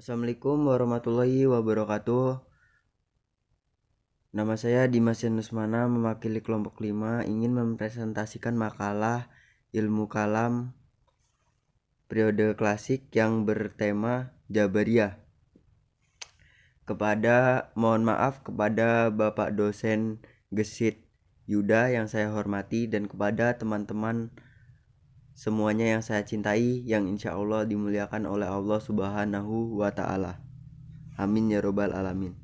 Assalamualaikum warahmatullahi wabarakatuh. Nama saya Dimas Yanusmana, mewakili kelompok 5, ingin mempresentasikan makalah ilmu kalam periode klasik yang bertema Jabariyah. Mohon maaf kepada Bapak dosen Gesit Yuda yang saya hormati, dan kepada teman-teman semuanya yang saya cintai, yang insya Allah dimuliakan oleh Allah Subhanahu wa Ta'ala. Amin ya robbal alamin.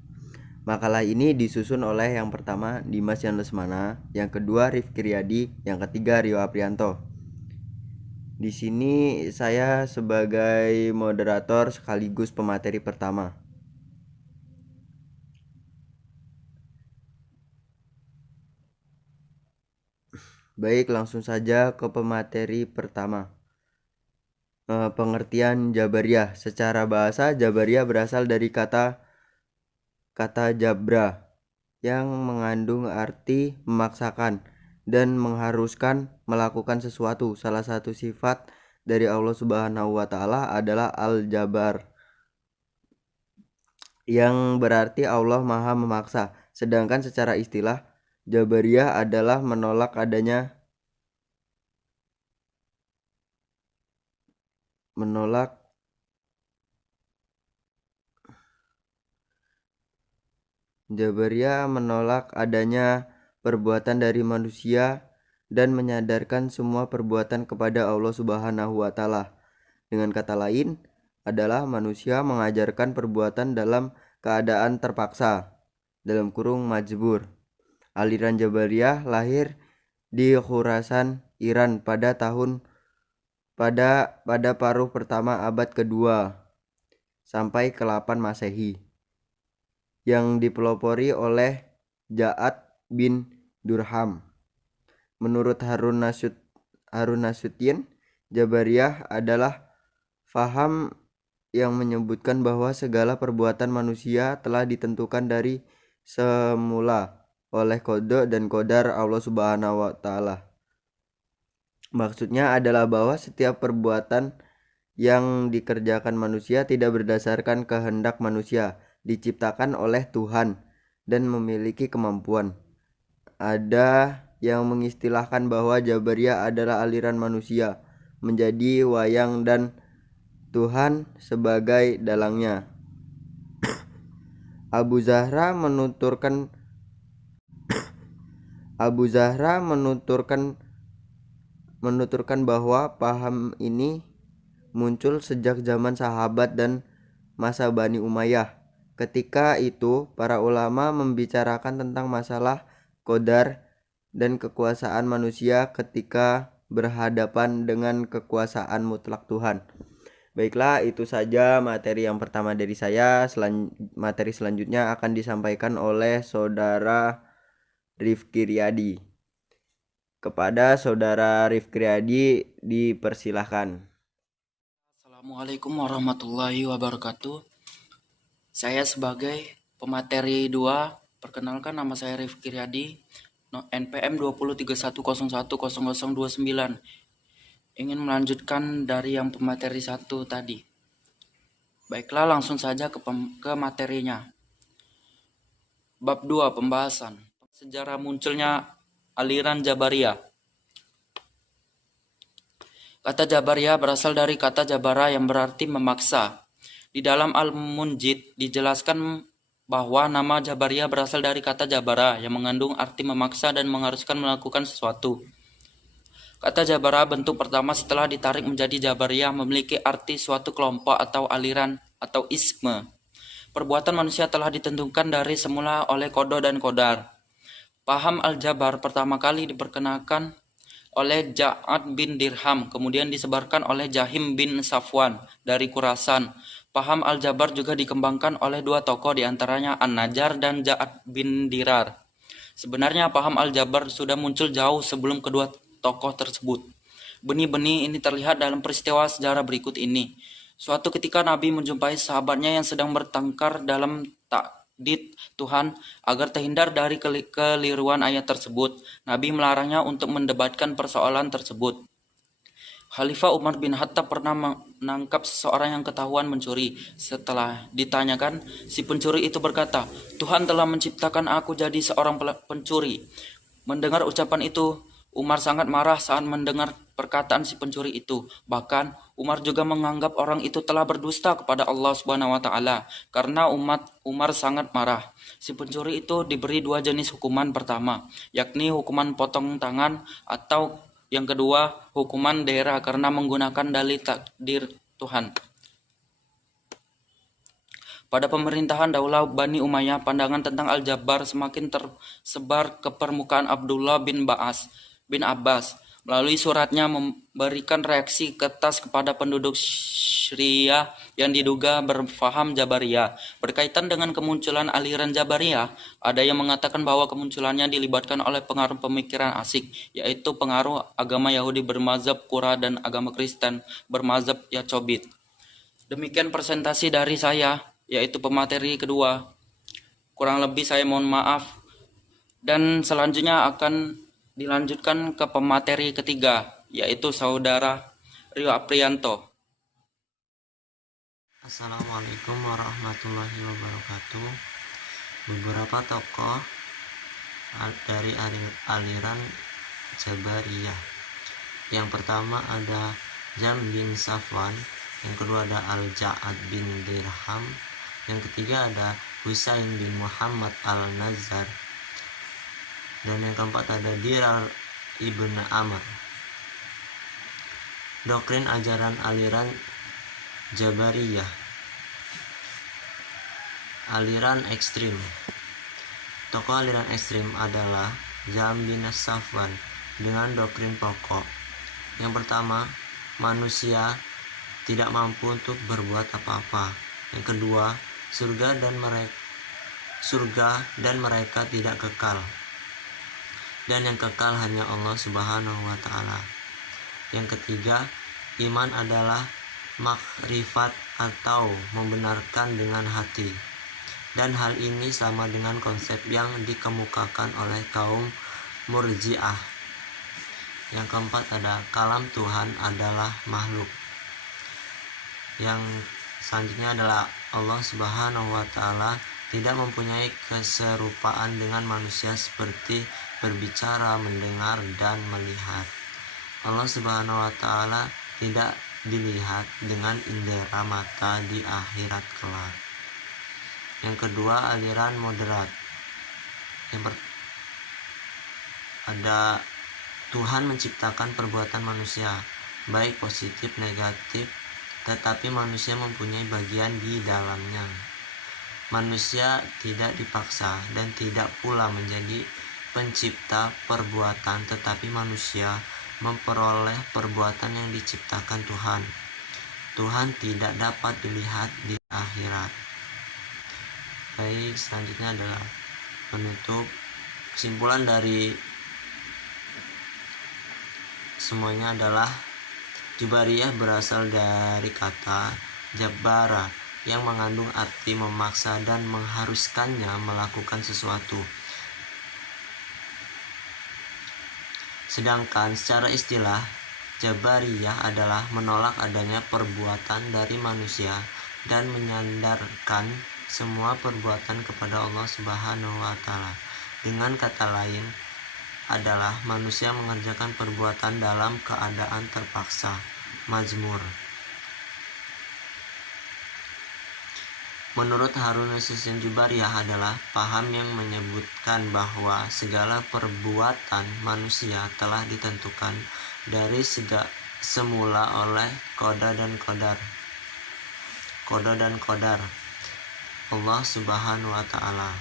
Makalah ini disusun oleh yang pertama Dimas Yan Lesmana, yang kedua Rifki Riyadi, yang ketiga Rio Aprianto. Di sini saya sebagai moderator sekaligus pemateri pertama. Baik, langsung saja ke pemateri pertama. Pengertian Jabariyah. Secara bahasa, Jabariyah berasal dari kata jabra yang mengandung arti memaksakan dan mengharuskan melakukan sesuatu. Salah satu sifat dari Allah Subhanahu wa Ta'ala adalah Al-Jabar, yang berarti Allah Maha memaksa. Sedangkan secara istilah, Jabariyah adalah menolak adanya perbuatan dari manusia dan menyadarkan semua perbuatan kepada Allah Subhanahu wa Ta'ala. Dengan kata lain, adalah manusia mengajarkan perbuatan dalam keadaan terpaksa, dalam kurung majbur. Aliran Jabariyah lahir di Khurasan, Iran pada paruh pertama abad kedua sampai ke-8 Masehi, yang dipelopori oleh Ja'ad bin Durham. Menurut Harun Nasution, Jabariyah adalah faham yang menyebutkan bahwa segala perbuatan manusia telah ditentukan dari semula oleh qada dan qadar Allah Subhanahu wa Ta'ala. Maksudnya adalah bahwa setiap perbuatan yang dikerjakan manusia tidak berdasarkan kehendak manusia, diciptakan oleh Tuhan dan memiliki kemampuan. Ada yang mengistilahkan bahwa Jabariyah adalah aliran manusia menjadi wayang dan Tuhan sebagai dalangnya. Abu Zahra menuturkan bahwa paham ini muncul sejak zaman sahabat dan masa Bani Umayyah. Ketika itu, para ulama membicarakan tentang masalah qadar dan kekuasaan manusia ketika berhadapan dengan kekuasaan mutlak Tuhan. Baiklah, itu saja materi yang pertama dari saya. Materi selanjutnya akan disampaikan oleh Saudara Rifki Riyadi. Kepada Saudara Rifki Riyadi, dipersilahkan. Assalamualaikum warahmatullahi wabarakatuh. Saya sebagai pemateri 2, perkenalkan nama saya Rifki Riyadi, NPM 2031010029. Ingin melanjutkan dari yang pemateri 1 tadi. Baiklah, langsung saja ke materinya. Bab 2, pembahasan. Sejarah munculnya aliran Jabariyah. Kata Jabariyah berasal dari kata jabara yang berarti memaksa. Di dalam Al-Munjid dijelaskan bahwa nama Jabariyah berasal dari kata jabara yang mengandung arti memaksa dan mengharuskan melakukan sesuatu. Kata jabara bentuk pertama setelah ditarik menjadi Jabariyah memiliki arti suatu kelompok atau aliran atau isme. Perbuatan manusia telah ditentukan dari semula oleh qada dan qadar. Paham al-jabar pertama kali diperkenalkan oleh Ja'ad bin Dirham, kemudian disebarkan oleh Jahim bin Safwan dari Khurasan. Paham al-jabar juga dikembangkan oleh dua tokoh, diantaranya An-Najjar dan Ja'ad bin Dirar. Sebenarnya paham al-jabar sudah muncul jauh sebelum kedua tokoh tersebut. Benih-benih ini terlihat dalam peristiwa sejarah berikut ini. Suatu ketika Nabi menjumpai sahabatnya yang sedang bertengkar dalam takdir Tuhan. Agar terhindar dari keliruan ayat tersebut, Nabi melarangnya untuk mendebatkan persoalan tersebut. Khalifah Umar bin Khattab pernah menangkap seseorang yang ketahuan mencuri. Setelah ditanyakan, si pencuri itu berkata, "Tuhan telah menciptakan aku jadi seorang pencuri." Mendengar ucapan itu, Umar sangat marah saat mendengar perkataan si pencuri itu. Bahkan Umar juga menganggap orang itu telah berdusta kepada Allah Subhanahu wa taala. Karena Umar sangat marah. Si pencuri itu diberi dua jenis hukuman pertama, yakni hukuman potong tangan atau yang kedua hukuman daerah karena menggunakan dalih takdir Tuhan. Pada pemerintahan Daulah Bani Umayyah, pandangan tentang Al-Jabbar semakin tersebar ke permukaan Abdullah bin Abbas. Melalui suratnya memberikan reaksi keras kepada penduduk Syria yang diduga berfaham Jabariyah. Berkaitan dengan kemunculan aliran Jabariyah, ada yang mengatakan bahwa kemunculannya dilibatkan oleh pengaruh pemikiran asik, yaitu pengaruh agama Yahudi bermazhab Qura dan agama Kristen bermazhab Yacobit. Demikian presentasi dari saya, yaitu pemateri kedua. Kurang lebih saya mohon maaf. Dan selanjutnya akan dilanjutkan ke pemateri ketiga, yaitu saudara Rio Aprianto. Assalamualaikum warahmatullahi wabarakatuh. Beberapa tokoh dari aliran Jabariyah. Yang pertama ada Jam bin Safwan, yang kedua ada Al-Ja'ad bin Dirham, yang ketiga ada Husain bin Muhammad al-Nazar, dan yang keempat ada Dirar ibn Amr. Doktrin ajaran aliran Jabariyah. Aliran ekstrim. Tokoh aliran ekstrim adalah Jam bin Safwan dengan doktrin pokok. Yang pertama, manusia tidak mampu untuk berbuat apa-apa. Yang kedua, surga dan mereka tidak kekal. Dan yang kekal hanya Allah Subhanahu wa taala. Yang ketiga, iman adalah makrifat atau membenarkan dengan hati. Dan hal ini sama dengan konsep yang dikemukakan oleh kaum Murji'ah. Yang keempat ada kalam Tuhan adalah makhluk. Yang selanjutnya adalah Allah Subhanahu wa taala tidak mempunyai keserupaan dengan manusia seperti berbicara, mendengar, dan melihat. Allah Subhanahu wa taala tidak dilihat dengan indera mata di akhirat kelak. Yang kedua, aliran moderat. Ada Tuhan menciptakan perbuatan manusia, baik positif negatif, tetapi manusia mempunyai bagian di dalamnya. Manusia tidak dipaksa dan tidak pula menjadi pencipta perbuatan, tetapi manusia memperoleh perbuatan yang diciptakan Tuhan. Tuhan tidak dapat dilihat di akhirat. Baik, selanjutnya adalah penutup. Kesimpulan dari semuanya adalah Jabariyah berasal dari kata Jabara yang mengandung arti memaksa dan mengharuskannya melakukan sesuatu. Sedangkan secara istilah, Jabariyah adalah menolak adanya perbuatan dari manusia dan menyandarkan semua perbuatan kepada Allah Subhanahu wa taala. Dengan kata lain, adalah manusia mengerjakan perbuatan dalam keadaan terpaksa. Mazmur. Menurut Harun As-Sassin, Jabariyah adalah paham yang menyebutkan bahwa segala perbuatan manusia telah ditentukan dari semula oleh qada dan qadar Allah Subhanahu wa taala.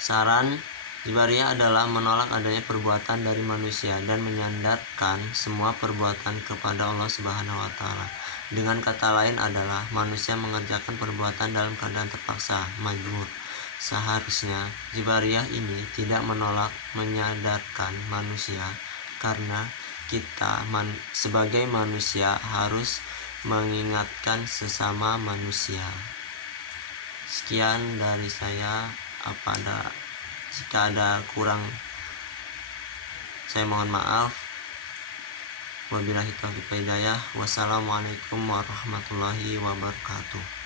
Saran Jabariyah adalah menolak adanya perbuatan dari manusia dan menyandarkan semua perbuatan kepada Allah Subhanahu wa taala. Dengan kata lain adalah manusia mengerjakan perbuatan dalam keadaan terpaksa. Mazmur. Seharusnya Jabariyah ini tidak menolak menyadarkan manusia, karena kita sebagai manusia harus mengingatkan sesama manusia. Sekian dari saya. Jika ada kurang, saya mohon maaf. Wabillahi taufiq wal hidayah. Wassalamualaikum warahmatullahi wabarakatuh.